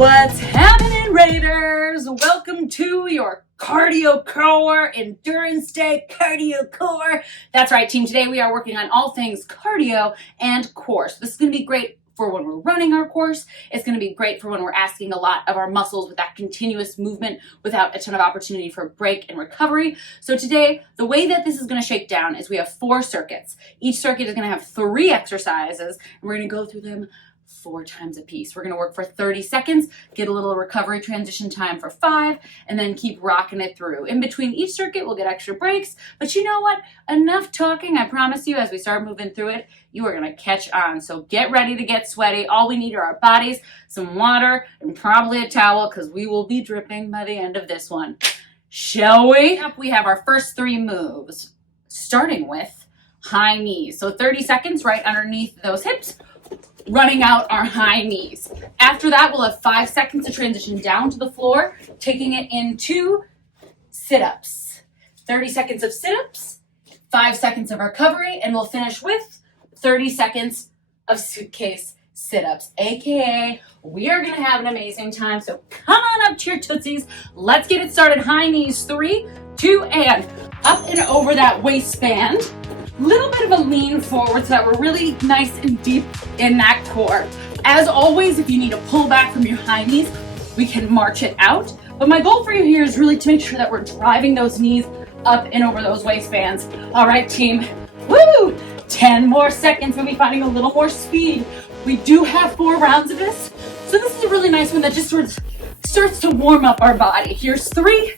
What's happening, Raiders? Welcome to your cardio core, endurance day cardio core. That's right, team. Today we are working on all things cardio and core. So this is going to be great for when we're running our course. It's going to be great for when we're asking a lot of our muscles with that continuous movement without a ton of opportunity for break and recovery. So today, the way that this is going to shake down is we have 4 circuits. Each circuit is going to have 3 exercises, and we're going to go through them 4 times a piece. We're going to work for 30 seconds, get a little recovery transition time for 5, and then keep rocking it through. In between each circuit, we'll get extra breaks, but you know what? Enough talking. I promise you, as we start moving through it, you are going to catch on. So get ready to get sweaty. All we need are our bodies, some water, and probably a towel, because we will be dripping by the end of this one. Shall we? Up, we have our first 3 moves, starting with high knees. So 30 seconds right underneath those hips, running out our high knees. After that, we'll have 5 seconds to transition down to the floor, taking it into sit-ups. 30 seconds of sit-ups, 5 seconds of recovery, and we'll finish with 30 seconds of suitcase sit-ups, aka we are going to have an amazing time. So come on up to your tootsies. Let's get it started. High knees, 3, 2, and up and over that waistband. Little bit of a lean forward so that we're really nice and deep in that core. As always, if you need to pull back from your high knees, we can march it out. But my goal for you here is really to make sure that we're driving those knees up and over those waistbands. All right, team. Woo! 10 more seconds. We'll be finding a little more speed. We do have 4 rounds of this. So this is a really nice one that just sort of starts to warm up our body. Here's 3,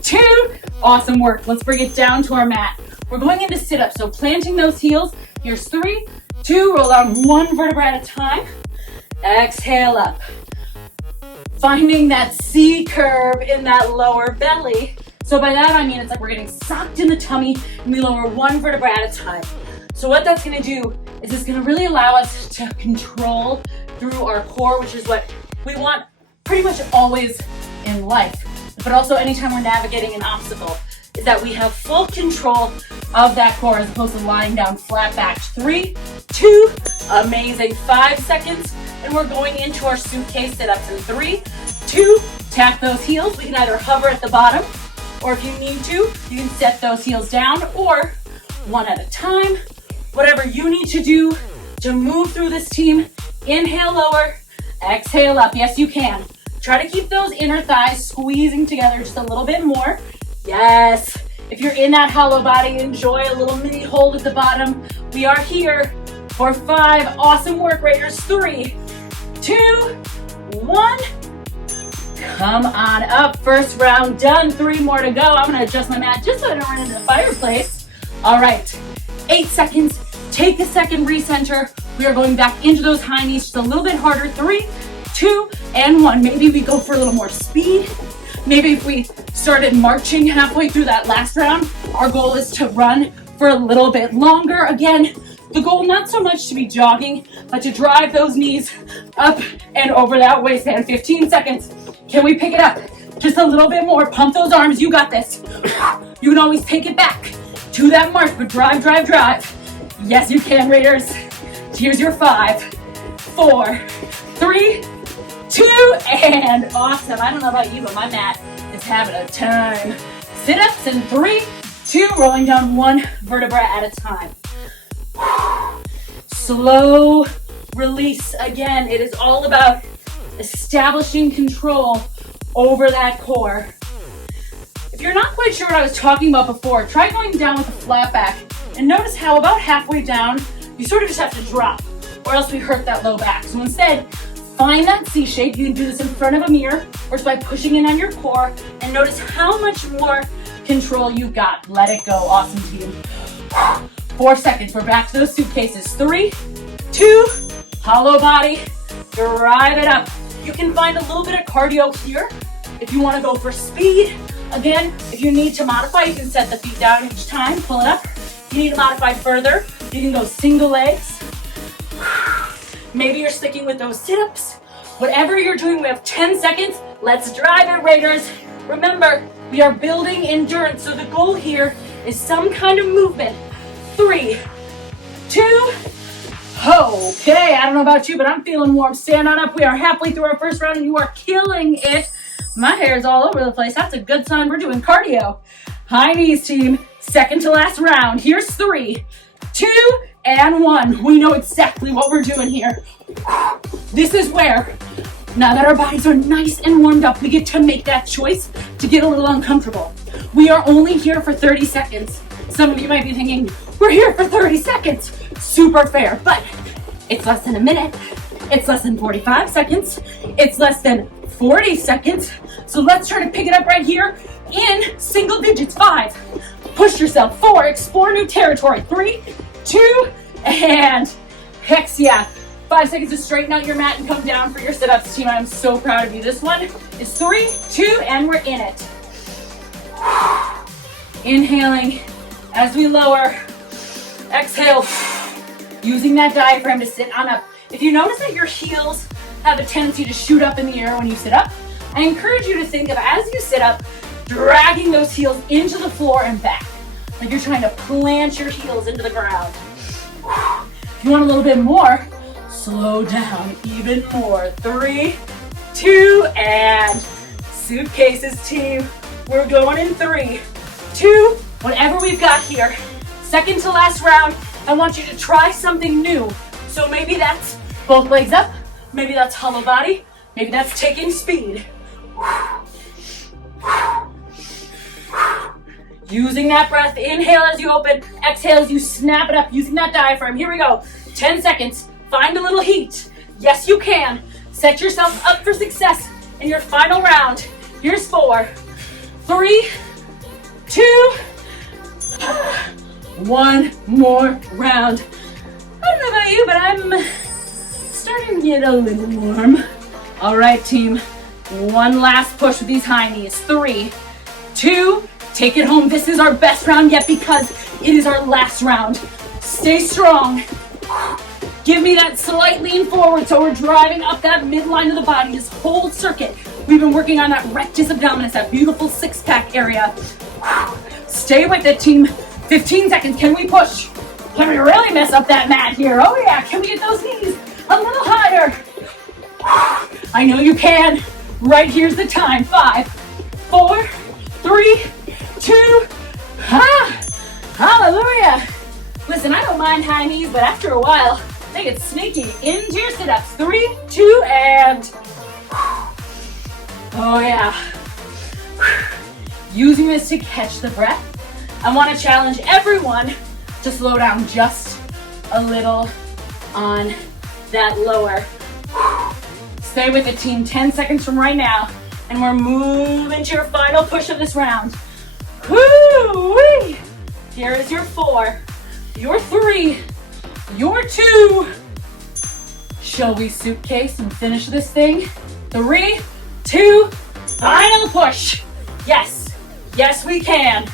2, awesome work. Let's bring it down to our mat. We're going into sit-ups, so planting those heels. Here's 3, 2, roll down 1 vertebra at a time. Exhale up. Finding that C curve in that lower belly. So by that I mean it's like we're getting socked in the tummy and we lower 1 vertebra at a time. So what that's gonna do is it's gonna really allow us to control through our core, which is what we want pretty much always in life, but also anytime we're navigating an obstacle, is that we have full control of that core as opposed to lying down flat back. 3, 2, amazing. 5 seconds, and we're going into our suitcase sit-ups in 3, 2, tap those heels. We can either hover at the bottom, or if you need to, you can set those heels down, or 1 at a time. Whatever you need to do to move through this, team. Inhale lower, exhale up. Yes, you can. Try to keep those inner thighs squeezing together just a little bit more. Yes. If you're in that hollow body, enjoy a little mini hold at the bottom. We are here for 5. Awesome work, Raiders. 3, 2, 1. Come on up. First round done. 3 more to go. I'm going to adjust my mat just so I don't run into the fireplace. All right. 8 seconds. Take a second, recenter. We are going back into those high knees just a little bit harder. 3, 2, and 1. Maybe we go for a little more speed. Maybe if we started marching halfway through that last round, our goal is to run for a little bit longer. Again, the goal not so much to be jogging, but to drive those knees up and over that waistband. 15 seconds. Can we pick it up? Just a little bit more. Pump those arms. You got this. You can always take it back to that march, but drive, drive, drive. Yes, you can, Raiders. Here's your 5, 4, 3, 2, and awesome. I don't know about you, but my mat is having a time. Sit-ups in 3, 2, rolling down 1 vertebra at a time. Slow release. Again, it is all about establishing control over that core. If you're not quite sure what I was talking about before, try going down with a flat back and notice how about halfway down, you sort of just have to drop, or else we hurt that low back. So instead, find that C shape. You can do this in front of a mirror or just by pushing in on your core, and notice how much more control you've got. Let it go. Awesome, team. 4 seconds. We're back to those suitcases. 3, 2, hollow body. Drive it up. You can find a little bit of cardio here if you want to go for speed. Again, if you need to modify, you can set the feet down each time. Pull it up. If you need to modify further, you can go single legs. Maybe you're sticking with those sit-ups. Whatever you're doing, we have 10 seconds. Let's drive it, Raiders. Remember, we are building endurance, so the goal here is some kind of movement. 3, 2, okay. Okay, I don't know about you, but I'm feeling warm. Stand on up. We are halfway through our first round and you are killing it. My hair is all over the place. That's a good sign. We're doing cardio. High knees, team. Second to last round. Here's 3, 2, and 1. We know exactly what we're doing here. This is where, now that our bodies are nice and warmed up, we get to make that choice to get a little uncomfortable. We are only here for 30 seconds. Some of you might be thinking, we're here for 30 seconds. Super fair, but it's less than a minute. It's less than 45 seconds. It's less than 40 seconds. So let's try to pick it up right here in single digits. 5, push yourself. 4, explore new territory. 3, 2, and hex yeah. 5 seconds to straighten out your mat and come down for your sit-ups, team. I'm so proud of you. This one is 3, 2, and we're in it. Inhaling as we lower. Exhale. Using that diaphragm to sit on up. If you notice that your heels have a tendency to shoot up in the air when you sit up, I encourage you to think of, as you sit up, dragging those heels into the floor and back. Like you're trying to plant your heels into the ground. If you want a little bit more, slow down even more. 3, 2, and suitcases, team. We're going in 3, 2, whatever we've got here. Second to last round. I want you to try something new. So maybe that's both legs up, maybe that's hollow body, maybe that's taking speed. Using that breath, inhale as you open, exhale as you snap it up, using that diaphragm. Here we go, 10 seconds, find a little heat. Yes, you can. Set yourself up for success in your final round. Here's 4, 3, 2, 1 more round. I don't know about you, but I'm starting to get a little warm. All right, team. One last push with these high knees. 3, 2, take it home. This is our best round yet because it is our last round. Stay strong. Give me that slight lean forward so we're driving up that midline of the body, this whole circuit. We've been working on that rectus abdominis, that beautiful six-pack area. Stay with it, team. 15 seconds. Can we push? Can we really mess up that mat here? Oh yeah. Can we get those knees a little higher? I know you can. Right here's the time. 5, 4, 3, 2. Hallelujah. Listen, I don't mind high knees, but after a while, they get sneaky into your sit-ups. 3, 2, and oh yeah. Using this to catch the breath. I want to challenge everyone to slow down just a little on that lower. Stay with it, team. 10 seconds from right now, and we're moving to your final push of this round. Woo-wee! Here is your 4, your 3, your 2. Shall we suitcase and finish this thing? 3, 2, final push. Yes, yes we can.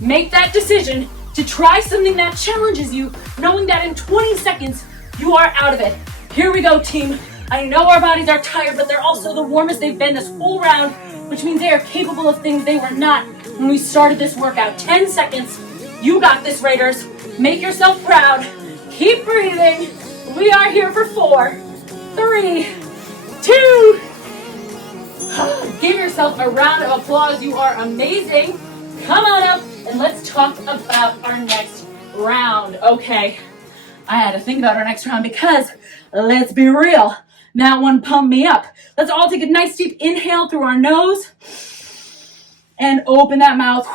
Make that decision to try something that challenges you, knowing that in 20 seconds, you are out of it. Here we go, team. I know our bodies are tired, but they're also the warmest they've been this whole round, which means they are capable of things they were not when we started this workout. 10 seconds. You got this, Raiders. Make yourself proud. Keep breathing. We are here for 4, 3, 2. Give yourself a round of applause. You are amazing. Come on up and let's talk about our next round. Okay, I had to think about our next round because, let's be real, that one pumped me up. Let's all take a nice deep inhale through our nose and open that mouth.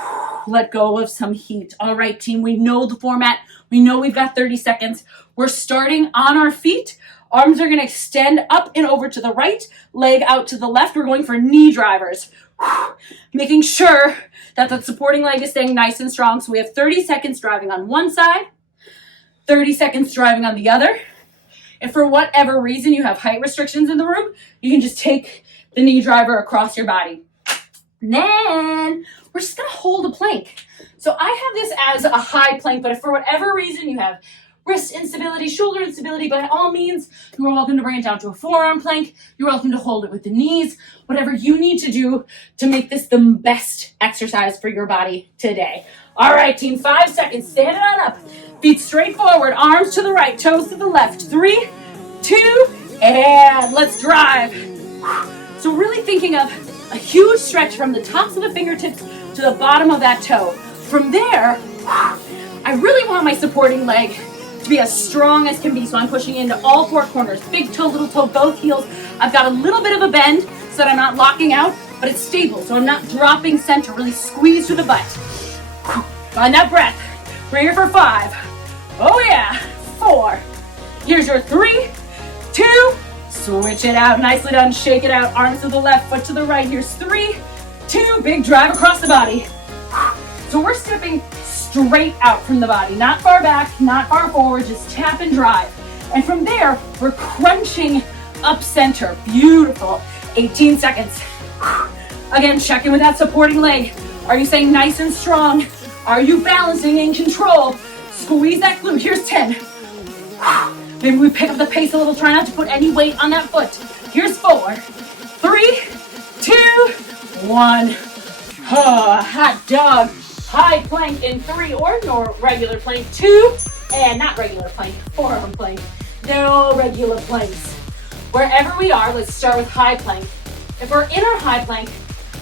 Let go of some heat. All right, team, we know the format. We know we've got 30 seconds. We're starting on our feet. Arms are going to extend up and over to the right, leg out to the left. We're going for knee drivers. Making sure that the supporting leg is staying nice and strong. So we have 30 seconds driving on one side, 30 seconds driving on the other. If for whatever reason you have height restrictions in the room, you can just take the knee driver across your body. Then we're just going to hold a plank. So I have this as a high plank, but if for whatever reason you have wrist instability, shoulder instability, by all means, you're welcome to bring it down to a forearm plank. You're welcome to hold it with the knees, whatever you need to do to make this the best exercise for your body today. All right, team, 5 seconds. Stand it on up. Feet straight forward, arms to the right, toes to the left. 3, 2, and let's drive. So really thinking of a huge stretch from the tops of the fingertips to the bottom of that toe. From there, I really want my supporting leg to be as strong as can be. So I'm pushing into all 4 corners, big toe, little toe, both heels. I've got a little bit of a bend so that I'm not locking out, but it's stable. So I'm not dropping center, really squeeze through the butt. Find that breath. We're here for 5. Oh yeah, 4. Here's your 3, 2, switch it out, nicely done, shake it out, arms to the left, foot to the right. Here's 3, 2, big drive across the body. So we're stepping straight out from the body, not far back, not far forward, just tap and drive. And from there, we're crunching up center. Beautiful. 18 seconds. Again, check in with that supporting leg. Are you staying nice and strong? Are you balancing in control? Squeeze that glute. Here's 10. Maybe we pick up the pace a little. Try not to put any weight on that foot. Here's 4, 3, 2, 1. Hot dog. High plank in 3 or regular plank. 2, and not regular plank, forearm plank. No regular planks. Wherever we are, let's start with high plank. If we're in our high plank,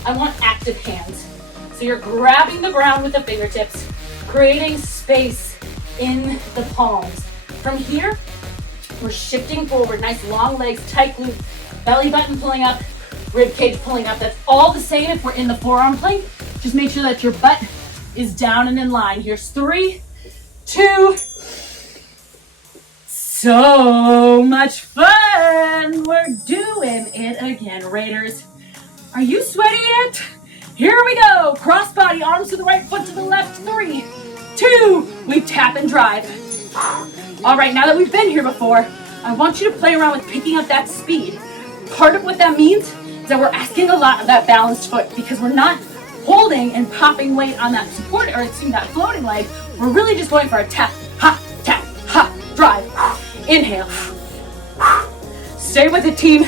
I want active hands. So you're grabbing the ground with the fingertips, creating space in the palms. From here, we're shifting forward. Nice long legs, tight glute, belly button pulling up, rib cage pulling up. That's all the same if we're in the forearm plank. Just make sure that your butt is down and in line. Here's 3, 2. So much fun. We're doing it again, Raiders. Are you sweaty yet? Here we go. Cross body, arms to the right, foot to the left. 3, 2. We tap and drive. All right, now that we've been here before, I want you to play around with picking up that speed. Part of what that means is that we're asking a lot of that balanced foot because we're not holding and popping weight on that support, or that floating leg. We're really just going for a tap, drive. Inhale. Stay with it, team.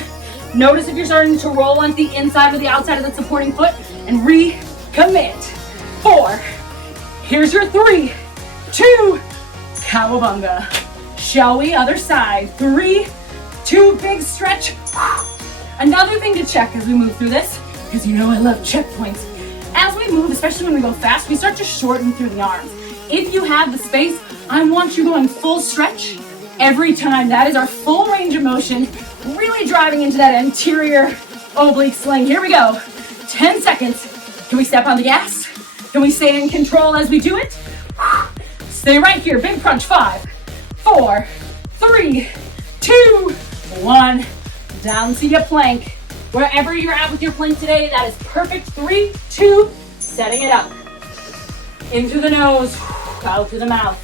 Notice if you're starting to roll on the inside or the outside of the supporting foot and recommit. 4. Here's your 3, 2, cowabunga. Shall we? Other side. 3, 2, big stretch. Another thing to check as we move through this, because you know I love checkpoints. As we move, especially when we go fast, we start to shorten through the arms. If you have the space, I want you going full stretch every time. That is our full range of motion, really driving into that anterior oblique sling. Here we go. 10 seconds. Can we step on the gas? Can we stay in control as we do it? Stay right here. Big crunch. 5, 4, 3, 2, 1. Down to your plank. Wherever you're at with your plank today, that is perfect. 3, 2, setting it up. In through the nose, out through the mouth.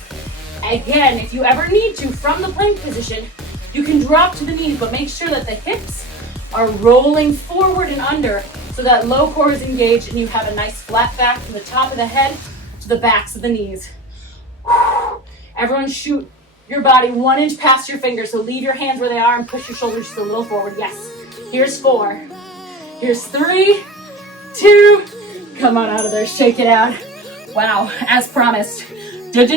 Again, if you ever need to, from the plank position, you can drop to the knees, but make sure that the hips are rolling forward and under so that low core is engaged and you have a nice flat back from the top of the head to the backs of the knees. Everyone shoot your body 1 inch past your fingers, so leave your hands where they are and push your shoulders just a little forward. Yes. Here's 4. Here's 3, 2. Come on out of there, shake it out. Wow, as promised, drip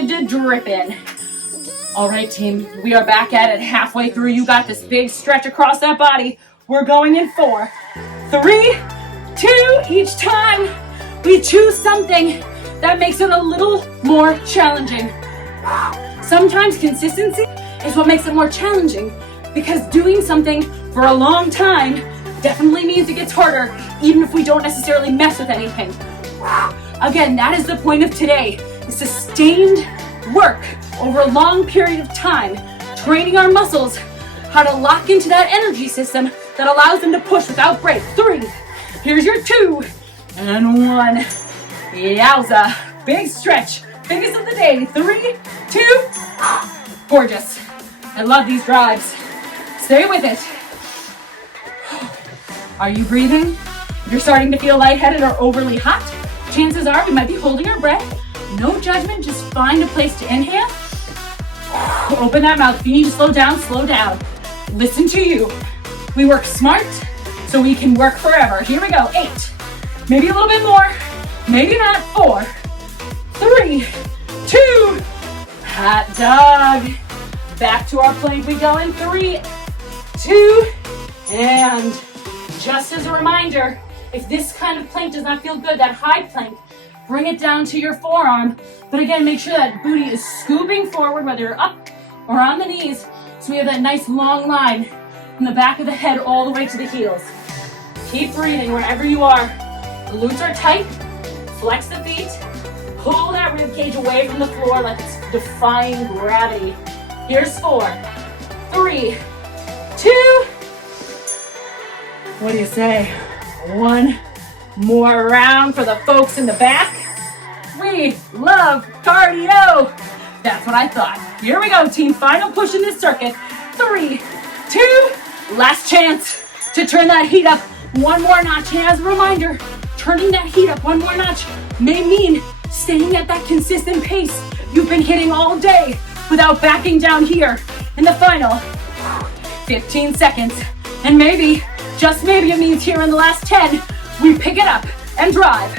in. All right, team, we are back at it halfway through. You got this big stretch across that body. We're going in 4, 3, 2. Each time we choose something that makes it a little more challenging. Sometimes consistency is what makes it more challenging, because doing something for a long time definitely means it gets harder, even if we don't necessarily mess with anything. Again, that is the point of today, is sustained work over a long period of time, training our muscles how to lock into that energy system that allows them to push without break. 3, here's your 2, and 1. Yowza, big stretch, biggest of the day. 3, 2, gorgeous. I love these drives. Stay with it. Are you breathing? If you're starting to feel lightheaded or overly hot, chances are we might be holding our breath. No judgment, just find a place to inhale. Open that mouth. If you need to slow down, slow down. Listen to you. We work smart so we can work forever. Here we go. 8, maybe a little bit more, maybe not. 4, 3, 2, Hot dog. Back to our plank we go in 3, 2, and just as a reminder, if this kind of plank does not feel good, that high plank, bring it down to your forearm. But again, make sure that booty is scooping forward, whether you're up or on the knees, so we have that nice long line from the back of the head all the way to the heels. Keep breathing wherever you are. The glutes are tight. Flex the feet. Pull that rib cage away from the floor like it's defying gravity. Here's 4, 3, 2. What do you say? 1 more round for the folks in the back. We love cardio. That's what I thought. Here we go, team. Final push in this circuit. 3, 2. Last chance to turn that heat up 1 more notch. And as a reminder, turning that heat up 1 more notch may mean staying at that consistent pace you've been hitting all day without backing down here in the final 15 seconds. And maybe, just maybe it means here in the last 10, we pick it up and drive.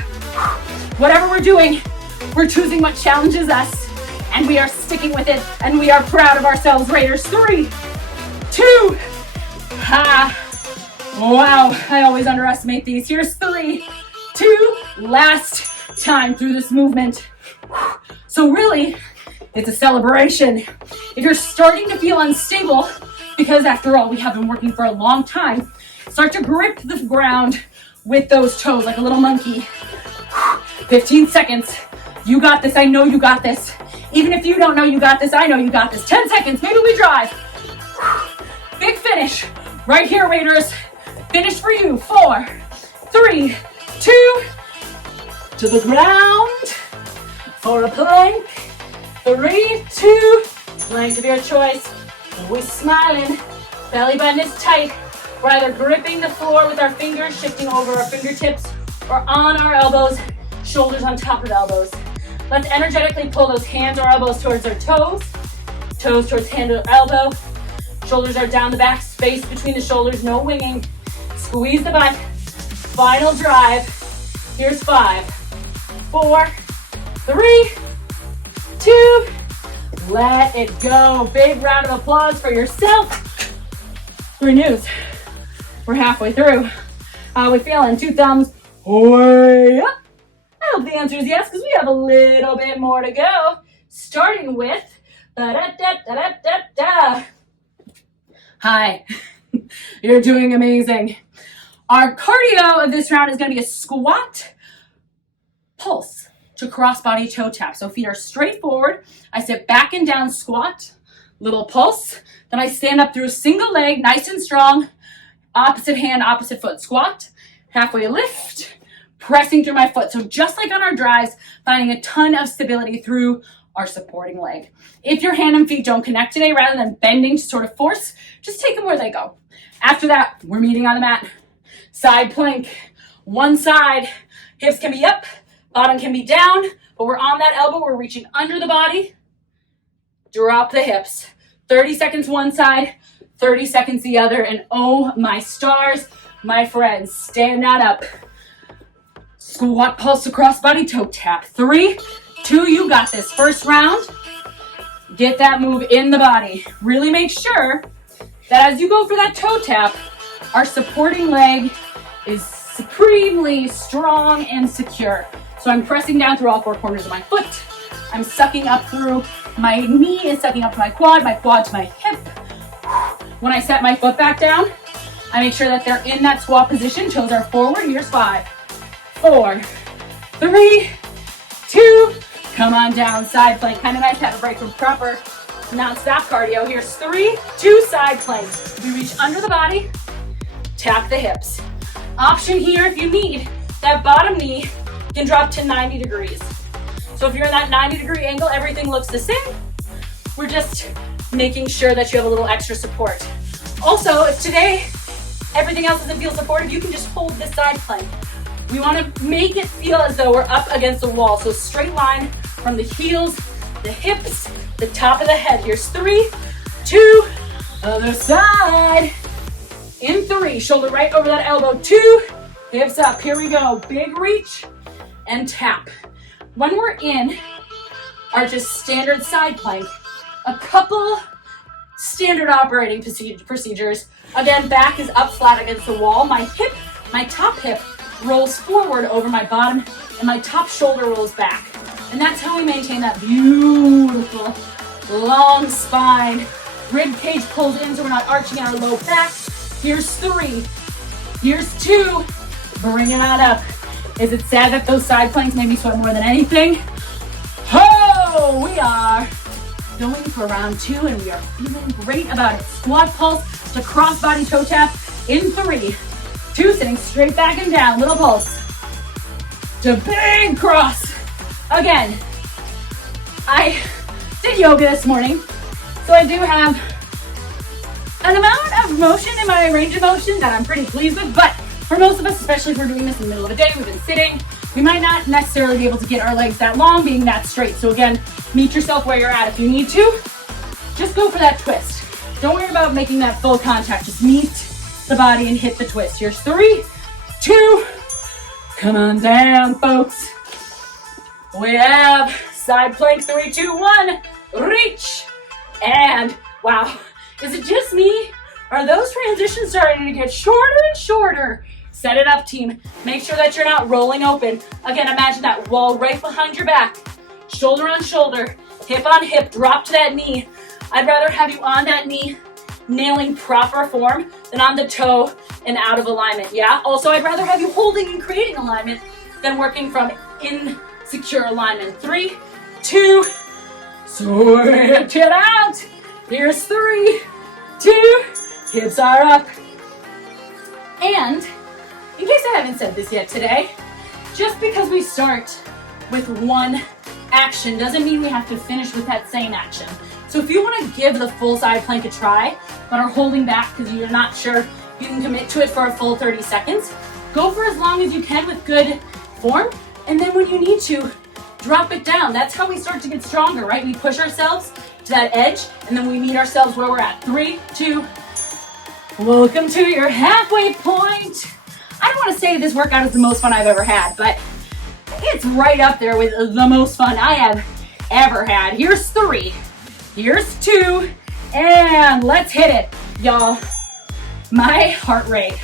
Whatever we're doing, we're choosing what challenges us, and we are sticking with it, and we are proud of ourselves, Raiders. 3, 2. Wow, I always underestimate these. Here's 3, 2. Last time through this movement. So really, it's a celebration. If you're starting to feel unstable, because after all, we have been working for a long time, start to grip the ground with those toes like a little monkey. 15 seconds. You got this. I know you got this. Even if you don't know you got this, I know you got this. 10 seconds. Maybe we drive. Big finish. Right here, Raiders. Finish for you. 4, 3, 2. To the ground for a plank. 3, 2. Plank of your choice. We're smiling. Belly button is tight. We're either gripping the floor with our fingers, shifting over our fingertips, or on our elbows, shoulders on top of elbows. Let's energetically pull those hands or elbows towards our toes. Toes towards hand or elbow. Shoulders are down the back, space between the shoulders, no winging. Squeeze the butt. Final drive. Here's 5, 4, 3, 2. Let it go. Big round of applause for yourself. 3 news. We're halfway through. How are we feeling? 2 thumbs way up. I hope the answer is yes, because we have a little bit more to go. Starting with da-da-da-da-da-da. Hi. You're doing amazing. Our cardio of this round is going to be a squat pulse to cross-body toe tap. So feet are straight forward. I sit back and down squat, little pulse. Then I stand up through a single leg, nice and strong. Opposite hand, opposite foot. Squat, halfway lift, pressing through my foot. So just like on our drives, finding a ton of stability through our supporting leg. If your hand and feet don't connect today, rather than bending to sort of force, just take them where they go. After that, we're meeting on the mat. Side plank, one side. Hips can be up, bottom can be down, but we're on that elbow. We're reaching under the body. Drop the hips. 30 seconds one side, 30 seconds the other, and oh my stars, my friends, stand that up. Squat pulse across body, toe tap. 3, 2, you got this. First round, get that move in the body. Really make sure that as you go for that toe tap, our supporting leg is supremely strong and secure. So I'm pressing down through all 4 corners of my foot. I'm sucking up through my knee is sucking up to my quad to my hip. When I set my foot back down, I make sure that they're in that squat position. Toes are forward. Here's 5, 4, 3, 2. Come on down, side plank. Kind of nice to have a break from proper non-stop cardio. Here's 3, 2 side planks. We reach under the body, tap the hips. Option here if you need, that bottom knee can drop to 90 degrees. So if you're in that 90-degree angle, everything looks the same. We're just making sure that you have a little extra support. Also, if today everything else doesn't feel supportive, you can just hold this side plank. We want to make it feel as though we're up against the wall. So straight line from the heels, the hips, the top of the head. Here's 3, 2, other side. In 3, shoulder right over that elbow. 2, hips up. Here we go. Big reach and tap. When we're in are just standard side plank. A couple standard operating procedures. Again, back is up flat against the wall. My top hip rolls forward over my bottom, and my top shoulder rolls back. And that's how we maintain that beautiful long spine. Rib cage pulls in so we're not arching our low back. Here's 3. Here's 2. Bring it on up. Is it sad that those side planks made me sweat more than anything? Oh, we are going for round 2 and we are feeling great about it. Squat pulse to cross body toe tap in 3, 2, sitting straight back and down, little pulse to big cross. Again, I did yoga this morning, so I do have an amount of motion in my range of motion that I'm pretty pleased with, but for most of us, especially if we're doing this in the middle of the day, we've been sitting, we might not necessarily be able to get our legs that long, being that straight. So again, meet yourself where you're at. If you need to, just go for that twist. Don't worry about making that full contact. Just meet the body and hit the twist. Here's 3, 2, come on down, folks. We have side plank, 3, 2, 1, reach. And wow, is it just me? Are those transitions starting to get shorter and shorter? Set it up, team. Make sure that you're not rolling open. Again, imagine that wall right behind your back. Shoulder on shoulder, hip on hip, drop to that knee. I'd rather have you on that knee, nailing proper form, than on the toe and out of alignment, yeah? Also, I'd rather have you holding and creating alignment than working from insecure alignment. 3, 2, switch it out. Here's 3, 2, hips are up. And in case I haven't said this yet today, just because we start with one action doesn't mean we have to finish with that same action. So if you want to give the full side plank a try, but are holding back because you're not sure you can commit to it for a full 30 seconds, go for as long as you can with good form. And then when you need to, drop it down. That's how we start to get stronger, right? We push ourselves to that edge, and then we meet ourselves where we're at. 3, 2, welcome to your halfway point. I don't want to say this workout is the most fun I've ever had, but it's right up there with the most fun I have ever had. Here's 3, here's 2, and let's hit it, y'all. My heart rate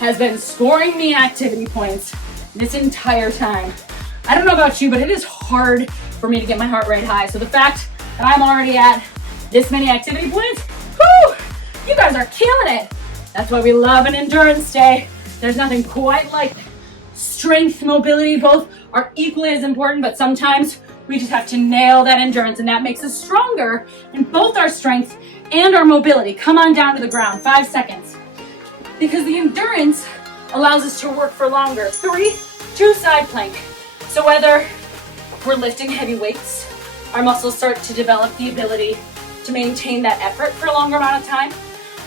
has been scoring me activity points this entire time. I don't know about you, but it is hard for me to get my heart rate high. So the fact that I'm already at this many activity points, whoo, you guys are killing it. That's why we love an endurance day. There's nothing quite like strength, mobility. Both are equally as important, but sometimes we just have to nail that endurance, and that makes us stronger in both our strength and our mobility. Come on down to the ground, 5 seconds. Because the endurance allows us to work for longer. 3, 2, side plank. So whether we're lifting heavy weights, our muscles start to develop the ability to maintain that effort for a longer amount of time.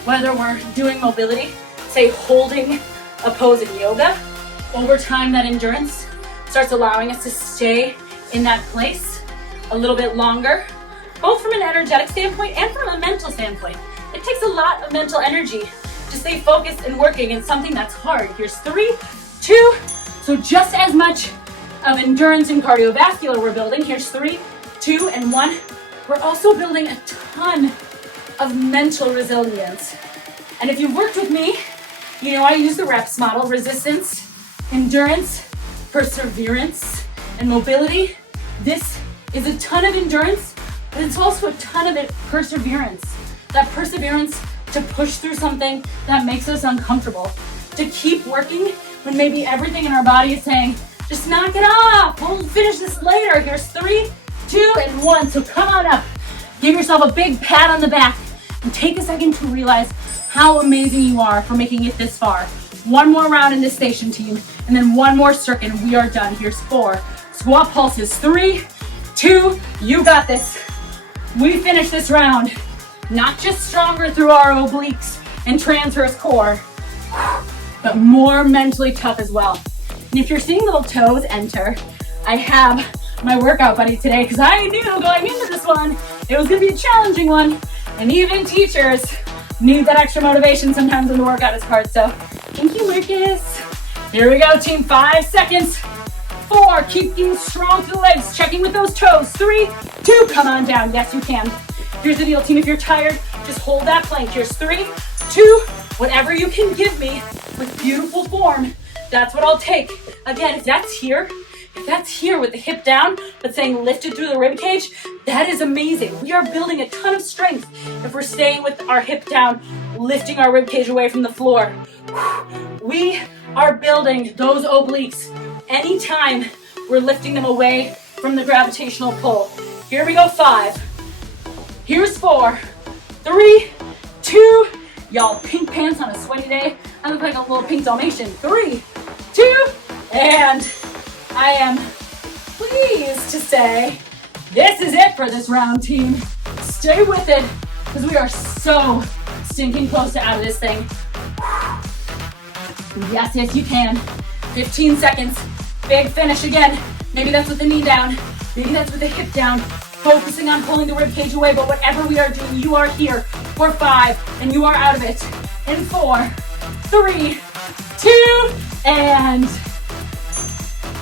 Whether we're doing mobility, say holding a pose in yoga, over time that endurance starts allowing us to stay in that place a little bit longer, both from an energetic standpoint and from a mental standpoint. It takes a lot of mental energy to stay focused and working in something that's hard. Here's 3, 2, so just as much of endurance and cardiovascular we're building. Here's 3, 2, and 1. We're also building a ton of mental resilience. And if you've worked with me, you know I use the R.E.P.S model: resistance, endurance, perseverance, and mobility. This is a ton of endurance, but it's also a ton of perseverance. That perseverance to push through something that makes us uncomfortable, to keep working when maybe everything in our body is saying, just knock it off, we'll finish this later. Here's 3, 2, and 1. So come on up. Give yourself a big pat on the back and take a second to realize how amazing you are for making it this far. One more round in this station, team, and then one more circuit and we are done. Here's 4. Squat pulses. 3, 2, you got this. We finish this round not just stronger through our obliques and transverse core, but more mentally tough as well. And if you're seeing little toes enter, I have my workout buddy today because I knew going into this one, it was going to be a challenging one. And even teachers need that extra motivation sometimes when the workout is hard. So thank you, Marcus. Here we go, team. 5 seconds. 4, keep being strong to the legs, checking with those toes. 3, 2, come on down. Yes, you can. Here's the deal, team. If you're tired, just hold that plank. Here's 3, 2, whatever you can give me with beautiful form, that's what I'll take. Again, if that's here with the hip down, but saying lifted through the rib cage, that is amazing. We are building a ton of strength if we're staying with our hip down, lifting our rib cage away from the floor. We are building those obliques anytime we're lifting them away from the gravitational pull. Here we go, 5. Here's 4, 3, 2, y'all, pink pants on a sweaty day. I look like a little pink Dalmatian. 3, 2, and I am pleased to say this is it for this round, team. Stay with it, because we are so stinking close to out of this thing. Yes, yes, you can. 15 seconds. Big finish again. Maybe that's with the knee down. Maybe that's with the hip down. Focusing on pulling the rib cage away, but whatever we are doing, you are here for 5, and you are out of it in 4, 3, 2, and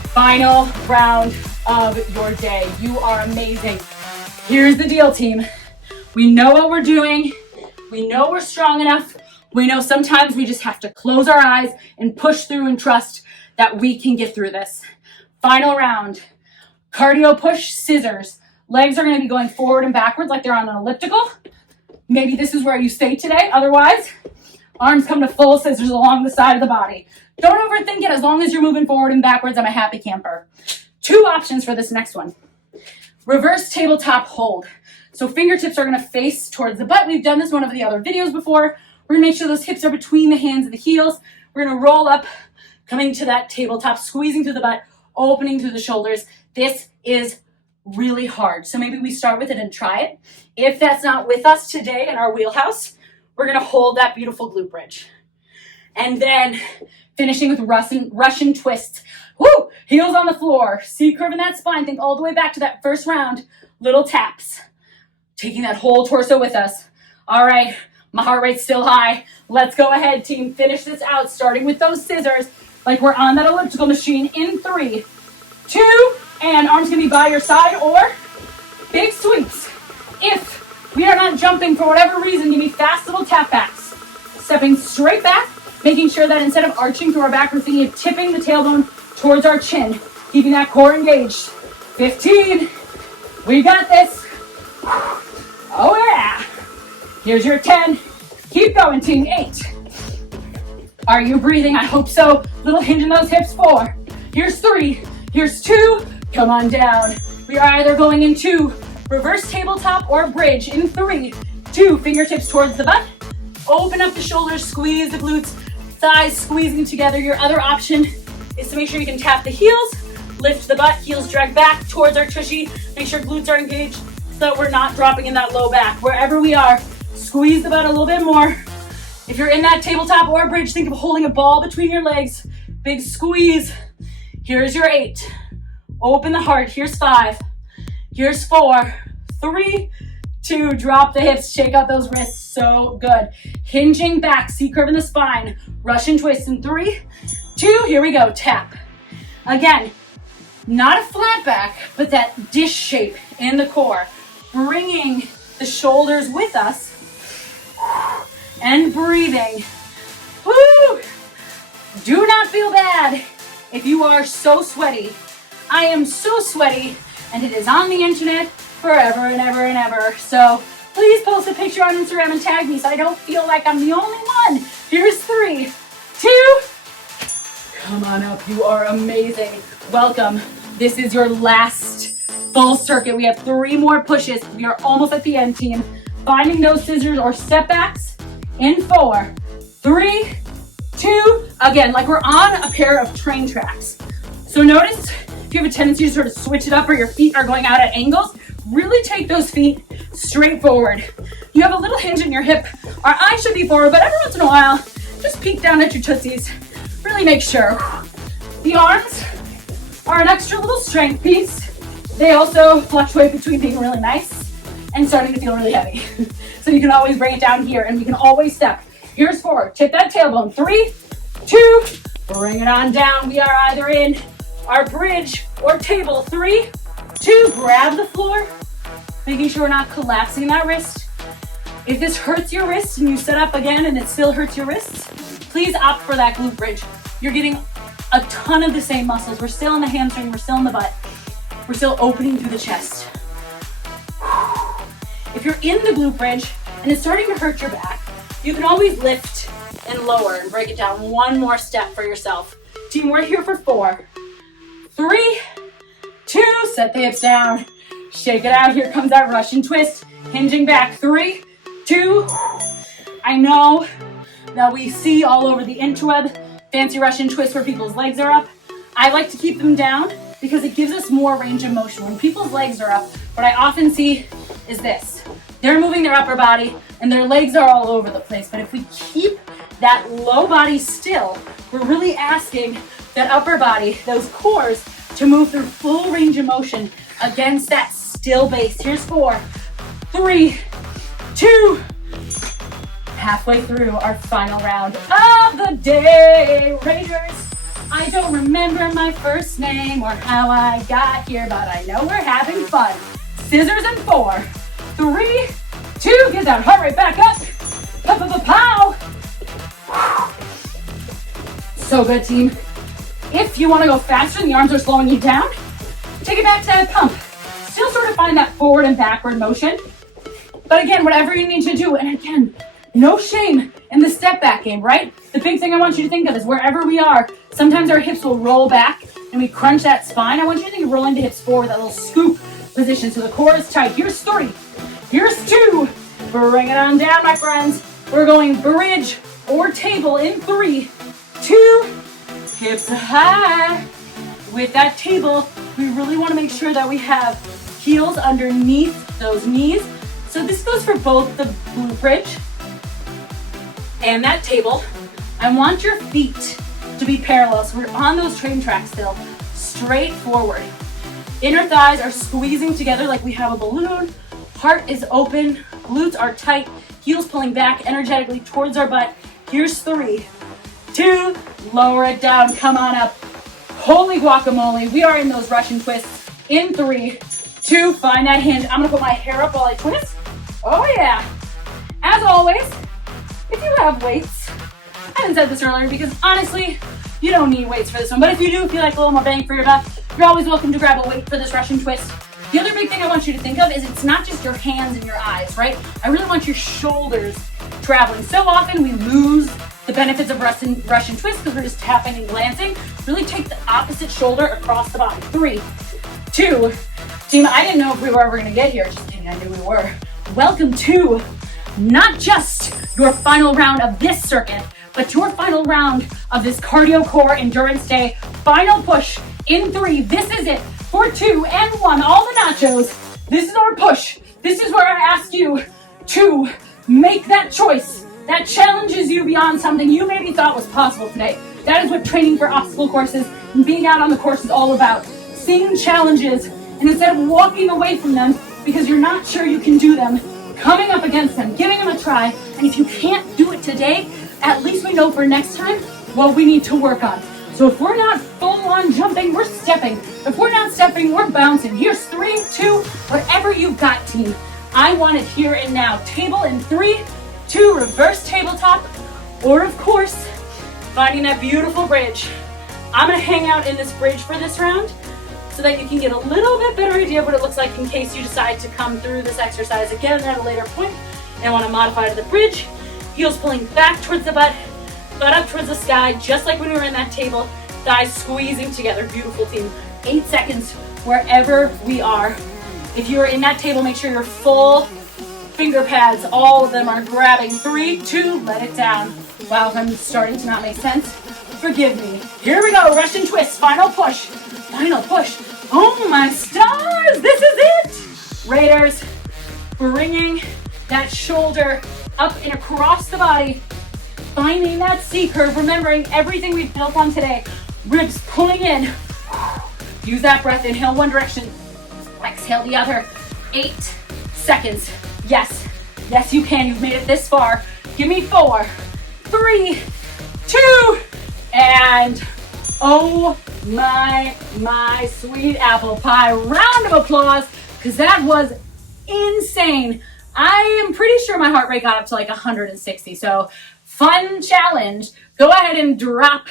final round of your day. You are amazing. Here's the deal, team. We know what we're doing. We know we're strong enough. We know sometimes we just have to close our eyes and push through and trust that we can get through this. Final round. Cardio push, scissors. Legs are going to be going forward and backwards like they're on an elliptical. Maybe this is where you stay today. Otherwise, arms come to full scissors along the side of the body. Don't overthink it. As long as you're moving forward and backwards, I'm a happy camper. 2 options for this next one. Reverse tabletop hold. So fingertips are going to face towards the butt. We've done this one of the other videos before. We're going to make sure those hips are between the hands and the heels. We're going to roll up, coming to that tabletop, squeezing through the butt, opening through the shoulders. This is really hard. So maybe we start with it and try it. If that's not with us today in our wheelhouse, we're going to hold that beautiful glute bridge. And then finishing with Russian twists. Woo! Heels on the floor. C-curve in that spine. Think all the way back to that first round. Little taps. Taking that whole torso with us. All right. My heart rate's still high. Let's go ahead, team. Finish this out, starting with those scissors, like we're on that elliptical machine in 3, 2, and arms can be by your side or big sweeps. If we are not jumping for whatever reason, give me fast little tap backs. Stepping straight back, making sure that instead of arching through our back, we're thinking of tipping the tailbone towards our chin, keeping that core engaged. 15. We got this. Oh yeah. Here's your 10. Keep going, team. 8. Are you breathing? I hope so. Little hinge in those hips. 4. Here's 3. Here's 2. Come on down. We are either going into reverse tabletop or bridge in 3, 2. Fingertips towards the butt. Open up the shoulders. Squeeze the glutes. Thighs squeezing together. Your other option is to make sure you can tap the heels. Lift the butt. Heels drag back towards our tushy. Make sure glutes are engaged so that we're not dropping in that low back. Wherever we are, squeeze the butt a little bit more. If you're in that tabletop or bridge, think of holding a ball between your legs. Big squeeze. Here's your 8. Open the heart. Here's 5. Here's 4. 3, 2. Drop the hips. Shake out those wrists. So good. Hinging back. C-curve in the spine. Russian twist in 3, 2. Here we go. Tap. Again, not a flat back, but that dish shape in the core. Bringing the shoulders with us and breathing. Woo! Do not feel bad if you are so sweaty. I am so sweaty, and it is on the internet forever and ever and ever. So please post a picture on Instagram and tag me so I don't feel like I'm the only one. Here's 3, 2. Come on up. You are amazing. Welcome. This is your last full circuit. We have 3 more pushes. We are almost at the end, team. Finding those scissors or step backs in 4, 3, 2. Again, like we're on a pair of train tracks. So notice if you have a tendency to sort of switch it up or your feet are going out at angles, really take those feet straight forward. You have a little hinge in your hip. Our eyes should be forward, but every once in a while, just peek down at your tootsies. Really make sure. The arms are an extra little strength piece. They also fluctuate between being really nice and starting to feel really heavy. So you can always bring it down here and we can always step. Here's 4, tip that tailbone. 3, 2, bring it on down. We are either in our bridge or table. 3, 2, grab the floor. making sure we're not collapsing that wrist. If this hurts your wrist and you set up again and it still hurts your wrists, please opt for that glute bridge. You're getting a ton of the same muscles. We're still in the hamstring, we're still in the butt. We're still opening through the chest. If you're in the glute bridge and it's starting to hurt your back, you can always lift and lower and break it down one more step for yourself. Team, we're here for 4, 3, 2, set the hips down, shake it out. Here comes that Russian twist, hinging back. 3, 2. I know that we see all over the interweb fancy Russian twists where people's legs are up. I like to keep them down because it gives us more range of motion. When people's legs are up, what I often see is this. They're moving their upper body and their legs are all over the place. But if we keep that low body still, we're really asking that upper body, those cores, to move through full range of motion against that still base. Here's 4, 3, 2. Halfway through our final round of the day, Raiders. I don't remember my first name or how I got here, but I know we're having fun. Scissors in 4, 3, 2. Get that heart rate back up. Pow. So good, team. If you want to go faster and the arms are slowing you down, take it back to that pump. Still sort of find that forward and backward motion. But again, whatever you need to do, and again, no shame in the step back game, right? The big thing I want you to think of is wherever we are, sometimes our hips will roll back and we crunch that spine. I want you to think of rolling the hips forward, that little scoop position so the core is tight. Here's 3, here's 2. Bring it on down, my friends. We're going bridge or table in 3, 2. Hips high. With that table, we really want to make sure that we have heels underneath those knees. So this goes for both the glute bridge and that table. I want your feet to be parallel, so we're on those train tracks still, straight forward. Inner thighs are squeezing together like we have a balloon. Heart is open, glutes are tight, heels pulling back energetically towards our butt. Here's 3, 2, lower it down, come on up. Holy guacamole, we are in those Russian twists. In 3, 2, find that hinge. I'm gonna put my hair up while I twist. Oh yeah. As always, if you have weights, I haven't said this earlier because honestly, you don't need weights for this one, but if you do feel like a little more bang for your buck, you're always welcome to grab a weight for this Russian twist. The other big thing I want you to think of is it's not just your hands and your eyes, right? I really want your shoulders traveling. So often we lose the benefits of Russian twist because we're just tapping and glancing. Really take the opposite shoulder across the body. 3, 2. Team, I didn't know if we were ever gonna get here. Just kidding, I knew we were. Welcome to not just your final round of this circuit, but your final round of this cardio core endurance day. Final push in 3. This is it. For 2 and 1, all the nachos. This is our push. This is where I ask you to make that choice that challenges you beyond something you maybe thought was possible today. That is what training for obstacle courses and being out on the course is all about. Seeing challenges, and instead of walking away from them because you're not sure you can do them, coming up against them, giving them a try, and if you can't do it today, at least we know for next time what we need to work on. So if we're not full on jumping, we're stepping. If we're not stepping, we're bouncing. Here's 3, 2, whatever you've got, team. I want it here and now. Table in 3, 2, reverse tabletop, or of course, finding that beautiful bridge. I'm gonna hang out in this bridge for this round so that you can get a little bit better idea of what it looks like in case you decide to come through this exercise again at a later point and want to modify to the bridge. Heels pulling back towards the butt up towards the sky, just like when we were in that table. Thighs squeezing together. Beautiful, team. 8 seconds wherever we are. If you're in that table, make sure your full finger pads, all of them are grabbing. 3, 2, let it down. Wow, if I'm starting to not make sense, forgive me. Here we go, Russian twist, final push. Final push. Oh my stars, this is it. Raiders, bringing that shoulder up and across the body. Finding that C curve, remembering everything we've built on today. Ribs pulling in. Use that breath, inhale one direction, exhale the other. 8 seconds. Yes, yes you can, you've made it this far. Give me 4, 3, 2, and oh my sweet apple pie. Round of applause, because that was insane. I am pretty sure my heart rate got up to like 160. So fun challenge. Go ahead and drop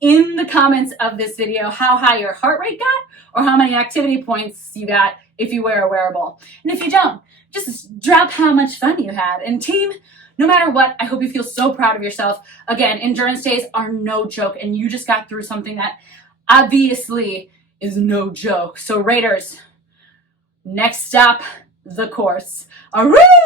in the comments of this video how high your heart rate got or how many activity points you got if you wear a wearable. And if you don't, just drop how much fun you had. And team, no matter what, I hope you feel so proud of yourself. Again, endurance days are no joke, and you just got through something that obviously is no joke. So Raiders, next stop, the course. R.E.P.S.